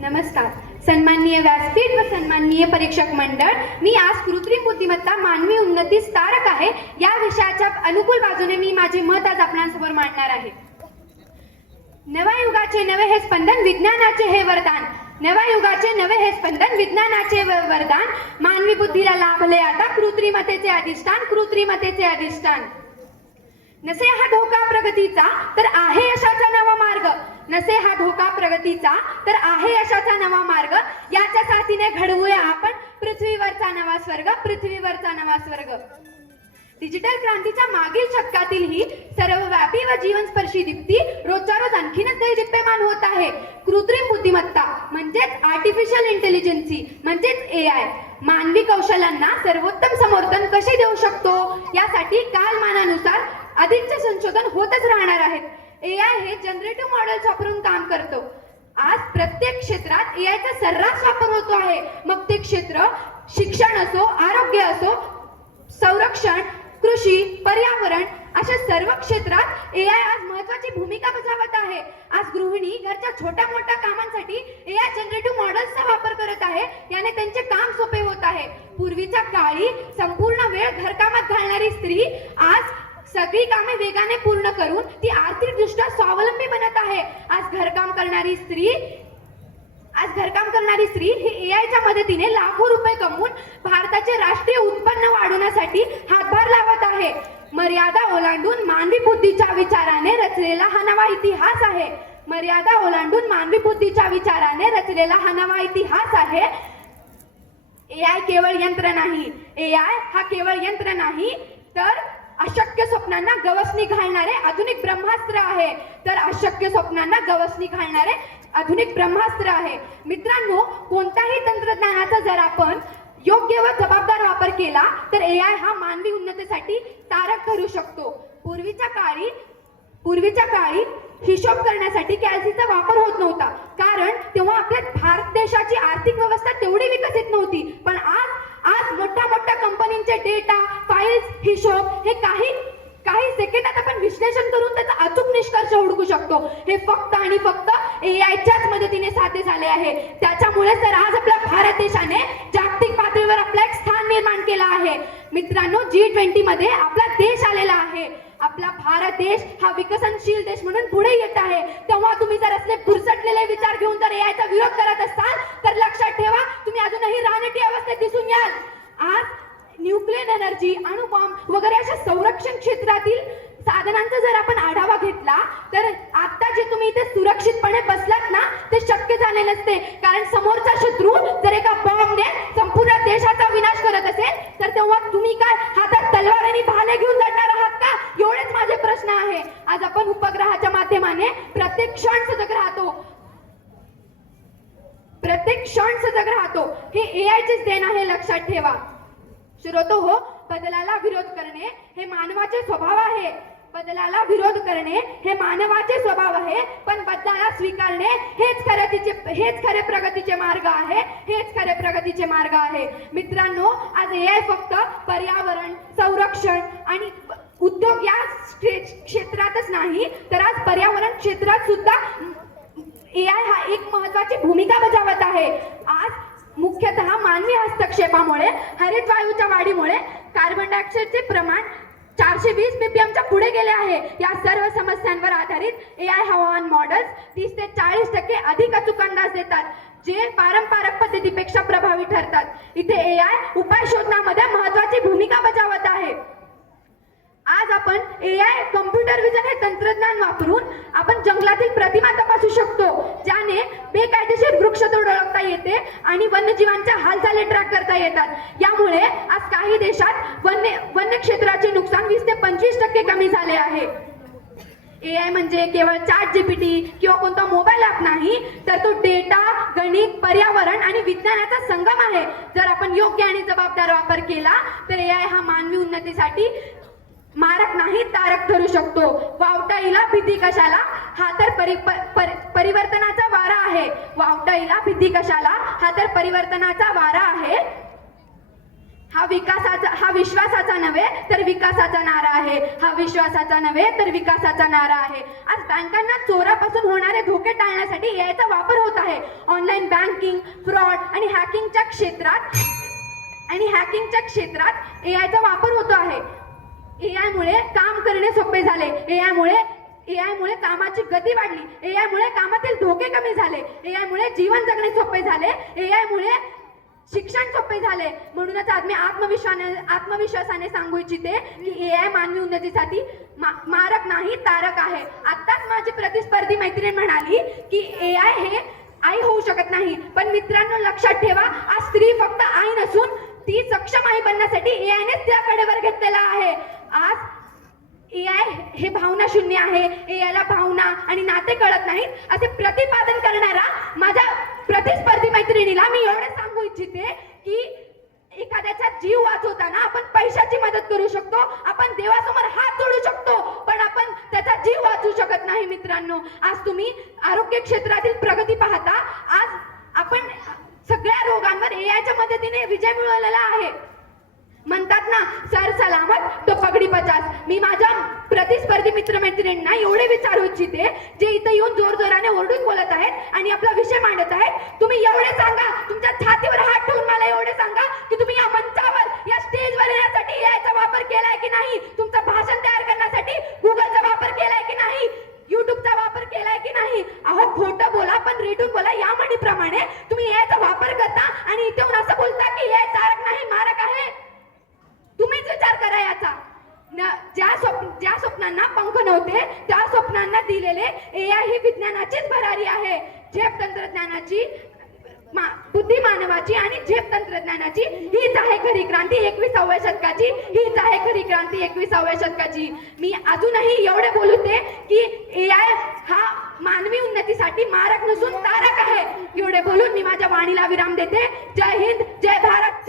नमस्कार. सन्माननीय व्यासपीठ व सन्माननीय परीक्षक मंडळ, मी आज कृत्रिम बुद्धिमत्ता मानवी उन्नतीस तारक आहे या विषयाच्या अनुकूल बाजूने मी माझे मत आज आपणांसमोर मांडणार आहे. नव्या युगाचे नवे हे स्पंदन, विज्ञानाचे हे वरदान. नव्या युगाचे नवे हे स्पंदन, विज्ञानाचे वरदान. मानवी बुद्धीला लाभले आता कृत्रिमतेचे अधिष्ठान, कृत्रिमतेचे अधिष्ठान. नसे हा धोका प्रगतीचा तर आहे यशाचा नवा मार्ग. नसे हा धोका प्रगतीचा तर आहे यशाचा नवा मार्ग. याच्या साथीने घडवूया आपण पृथ्वीवरचा नवा स्वर्ग, पृथ्वीवरचा नवा स्वर्ग. डिजिटल क्रांतीच्या मागील शतकातील ही सर्वव्यापी व जीवनस्पर्शी दीप्ती रोजच्या रोज आणखीनच दैदिप्यमान होत आहे. कृत्रिम बुद्धिमत्ता म्हणजेच आर्टिफिशियल इंटेलिजन्सी म्हणजेच AI मानवी कौशल्यांना सर्वोत्तम समर्थन कसे देऊ शकतो यासाठी कालमानानुसार अधिकचे संशोधन होतच राहणार आहेत. AI हे जनरेटिव्ह मॉडेल्स वापरून काम करतो. आज प्रत्येक क्षेत्रात AI चा सर्रास वापर होतो आहे. मग ते क्षेत्र शिक्षण असो, आरोग्य असो, संरक्षण, कृषी, पर्यावरण अशा सर्व क्षेत्रात AI आज महत्त्वाची भूमिका बजावत आहे. आज गृहिणी घरच्या छोट्या मोठ्या कामांसाठी AI जनरेटिव्ह मॉडेल्सचा वापर करत आहे. याने त्यांचे काम सोपे होत आहे. पूर्वीच्या काळी संपूर्ण वेळ घरकामात घालणारी स्त्री आज सगळी कामे वेगाने पूर्ण करून ती आर्थिकदृष्ट्या स्वावलंबी बनत आहे. आज घरकाम करणारी स्त्री ही AI च्या मदतीने लाखो रुपये कमवून भारताचे राष्ट्रीय उत्पन्न वाढवण्यासाठी हातभार लावत आहे. मर्यादा ओलांडून मानवी बुद्धीच्या विचाराने रचलेला हा नवा इतिहास आहे. मर्यादा ओलांडून मानवी बुद्धीच्या विचाराने रचलेला हा नवा इतिहास आहे. AI केवळ यंत्र नाही. AI हा केवळ यंत्र नाही तर अशक्य स्वप्नांना गवसणी घालणारे आधुनिक ब्रह्मास्त्र आहे. तर अशक्य स्वप्नांना गवसणी घालणारे आधुनिक ब्रह्मास्त्र आहे. मित्रांनो, कोणत्याही तंत्रज्ञानाचा जर आपण योग्य व जबाबदार वापर केला तर AI हा मानवी उन्नतीसाठी तारक ठरू शकतो. पूर्वीच्या काळी हिशोब करण्यासाठी कॅल्सीचा वापर होत नव्हता, कारण तेव्हा आपल्या भारत देशाची आर्थिक व्यवस्था तेवढी विकसित नव्हती. पण आज मोठ्या कंपनींचे डेटा, फाईल्स, हिशोब हे काही सेकंदात आपण विश्लेषण करून त्याचा अचूक निष्कर्ष हुडकू शकतो. हे फक्त आणि फक्त AI च्याच मदतीने साध्य झाले आहे. त्याच्यामुळे तर आज आपल्या भारत देशाने जागतिक पातळीवर आपला एक स्थान निर्माण केला आहे. मित्रांनो, G20 मध्ये आपला देश आलेला आहे. आपला भारत देश हा विकसनशील देश म्हणून पुढे येत आहे. तेव्हा तुम्ही जर असले घुरसटलेले विचार घेऊन जर AI चा विरोध करत असाल तर लक्षात ठेवा, तुम्ही अजूनही रानटी अवस्थेत दिसून याल. आज न्यूक्लिअर एनर्जी, अणुबॉम्ब वगैरे अशा संरक्षण क्षेत्रातील साधनांचा जर आपण आढावा घेतला तर आता जे तुम्ही इथे सुरक्षितपणे बसलात ना, ते शक्य झाले नसते. कारण समोरचा शत्रू जर एका बॉम्बने संपूर्ण देशाचा विनाश करत असेल तर तेव्हा तुम्ही काय हातात तलवार आणि भाले घेऊन लढणार आहात का? एवढेच माझे प्रश्न आहे. आज आपण उपग्रहाच्या माध्यमाने प्रत्येक क्षण सजग राहतो. हे AI चेच देण आहे, लक्षात ठेवा. श्रोतो हो, बदलाला विरोध करणे हे मानवाचे स्वभाव आहे. बदलाला विरोध करणे हे मानवाचे स्वभाव आहे, पण बदलाला स्वीकारणे हेच खरे प्रगतीचे मार्ग आहे. हेच खरे प्रगतीचे मार्ग आहे. मित्रांनो, आज AI फक्त पर्यावरण, संरक्षण आणि उद्योग या क्षेत्रातच नाही तर आज पर्यावरण क्षेत्रात सुद्धा AI हा एक महत्त्वाची भूमिका बजावत आहे. आज मुख्यतः मानवी हस्तक्षेपामुळे, हरित वायूच्या वाढीमुळे कार्बन डायऑक्साईडचे प्रमाण 420 ppm च्या पुढे गेले आहे. या सर्व समस्यांवर आधारित AI हवामान मॉडेल्स 30 ते 40% अधिक अचूक अंदाज देतात, जे पारंपरिक पद्धतीपेक्षा प्रभावी ठरतात. इथे AI उपाय शोधण्यामध्ये महत्त्वाची भूमिका बजावत आहे. आज आपण AI कॉम्प्युटर विजन हे तंत्रज्ञान वापरून आपण जंगलातील प्रतिमा तपासू शकतो, ज्याने बेकायदेशीर वृक्षतोड ओळखता येते आणि वन्यजीवांच्या हालचाली ट्रॅक करता येतात. यामुळे आज काही देशात वन्य क्षेत्राचे नुकसान 20 ते 25% कमी झाले आहे. AI म्हणजे केवळ ChatGPT किंवा कोणता मोबाईल ॲप नाही, तर तो डेटा, गणित, पर्यावरण आणि विज्ञानाचा संगम आहे. जर आपण योग्य आणि जबाबदार वापर केला तर AI हा मानवी उन्नतीसाठी मारक नाही, तारक ठरू शकतो. वावटाईला भीती कशाला, हा तर परिवर्तनाचा वारा आहे. वावटाईला भीती कशाला, हा तर परिवर्तनाचा वारा आहे. हा विश्वासाचा नव्हे तर विकासाचा नारा आहे. हा विश्वासाचा नव्हे तर विकासाचा नारा आहे. आज बँकांना चोरापासून होणारे धोके टाळण्यासाठी एआयचा वापर होत आहे. ऑनलाईन बँकिंग, फ्रॉड आणि हॅकिंगच्या क्षेत्रात एआयचा वापर होतो आहे. एआय मुळे काम करणे सोपे झाले. एआय मुळे कामाची गती वाढली. एआय मुळे कामातील धोके कमी झाले. एआय मुळे जीवन जगणे सोपे झाले. एआय मुळे शिक्षण सोपे झाले. म्हणूनच आज मी आत्मविश्वासाने सांगू इच्छिते की एआय मानवी उन्नतीसाठी मारक नाही तारक आहे. आताच माझी प्रतिस्पर्धी मैत्रीण म्हणाली की एआय हे आई होऊ शकत नाही. पण मित्रांनो, लक्षात ठेवा, आज स्त्री फक्त आई नसून ती सक्षम आई बनण्यासाठी एआयने त्या कडेवर घेतलेला आहे. आज एआय हे भावना शून्य आहे. एआयला भावना आणि नाते कळत नाहीत असे प्रतिपादन करणारा माझ्या प्रतिस्पर्धी मैत्रिणीला मी एवढे सांगू इच्छिते की एखाद्याचा जीव वाचवताना आपण पैशाची मदत करू शकतो, आपण देवासमोर हात जोडू शकतो, पण आपण त्याचा जीव वाचवू शकत नाही. मित्रांनो, आज तुम्ही आरोग्य क्षेत्रातील प्रगती पाहता. आज आपण सगळ्या रोगांवर एआयच्या मदतीने विजय मिळवलेला आहे. म्हणतात ना, सर सलामत तो पगडी 50. मी माझ्या प्रतिस्पर्धी मित्रमैत्रिणींना एवढे विचारू इच्छिते जे इथे येऊन जोरजोराने ओरडून बोलत आहेत आणि आपला विषय मांडत आहेत. तुम्ही एवढे सांगा, तुमच्या छातीवर हात ठेवून मला एवढे सांगा की तुम्ही या मंचावर, या स्टेजवर येण्यासाठी एआयचा वापर केलाय की नाही? तुमचं भाषण तयार करण्यासाठी गुगलचा वापर केलाय की नाही? युट्यूबचा वापर केलाय की नाही? अहो, खोटं बोला पण रेटून बोला या म्हणीप्रमाणे तुम्ही एआयचा वापर करता आणि इथे येऊन असं बोलता की एआय तारक नाही मारक आहे. तुम्हीच विचार करा याचा. ज्या स्वप्नांना पंख नव्हते त्या स्वप्नांना दिलेले एआय ही विज्ञानाचीच भरारी आहे. झेप तंत्रज्ञानाची, बुद्धी मानवाची आणि झेप तंत्रज्ञानाची हीच आहे खरी क्रांती 21व्या शतकाची. हीच आहे खरी क्रांती 21व्या शतकाची. मी अजूनही एवढे बोलते की एआय हा मानवी उन्नतीसाठी मारक नसून तारक आहे. एवढे बोलून मी माझ्या वाणीला विराम देते. जय हिंद, जय भारत.